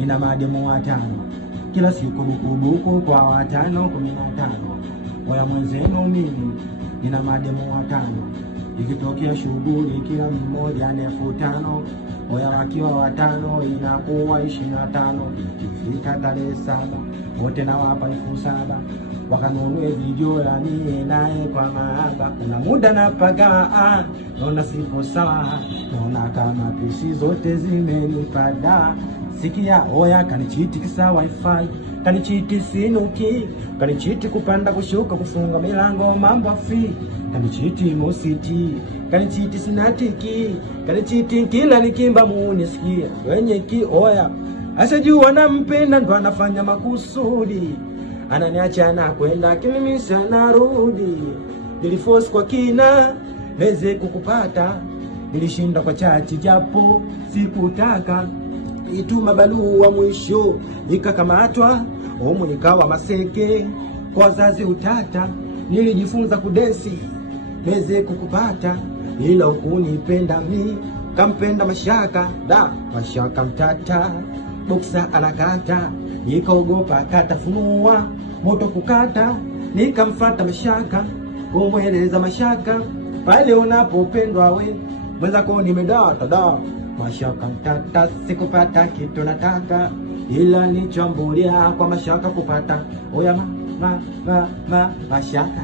nina mademu 5 kila siku bukubuku kwa 5 15. Oya mwenzenu mimi nina mademu 5 ikitokea shughuli kila mmoja ni 5,000. Oya wakiwa 5 inakuwa 25. Ikifika tarehe 7 wote nawapa 7,000 wakanunue vijola mie naye kwa mahaba. Kuna muda napagaa naona sipo sawa, naona kama pesi zote zimenipada. Sikia oya kanichiti kisa wifi, kanichiti sinuki, kanichiti kupanda kushuka kufunga milango mambo free, kanichiti mositi, kanichiti sinatiki, kanichiti kila nikimba munisikia wenye ki oya asajua nampenda ndo anafanya makusudi, ananiacha na kwenda kinimisa narudi. Niliforce kwa kina weze kukupata, nilishinda kwa chati japo sikutaka, ituma barua mwisho nikakamatwa, omu nikawa maseke kwa wazazi utata. Nilijifunza kudensi weze kukupata, ila ukunipenda mi kampenda Mashaka. Da Mashaka mtata boksa anakata, nikaogopa katafunua moto kukata, nikamfata Mashaka kumweleza Mashaka, pale unapopendwa we mwenzako nimedata da. Mashaka mtata sikupata kitu nataka, ila nichambulia kwa Mashaka kupata. Oya Mashaka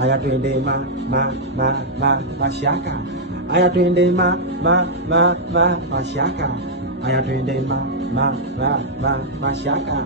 aya twende Mashaka aya twende Mashaka aya twende Mashaka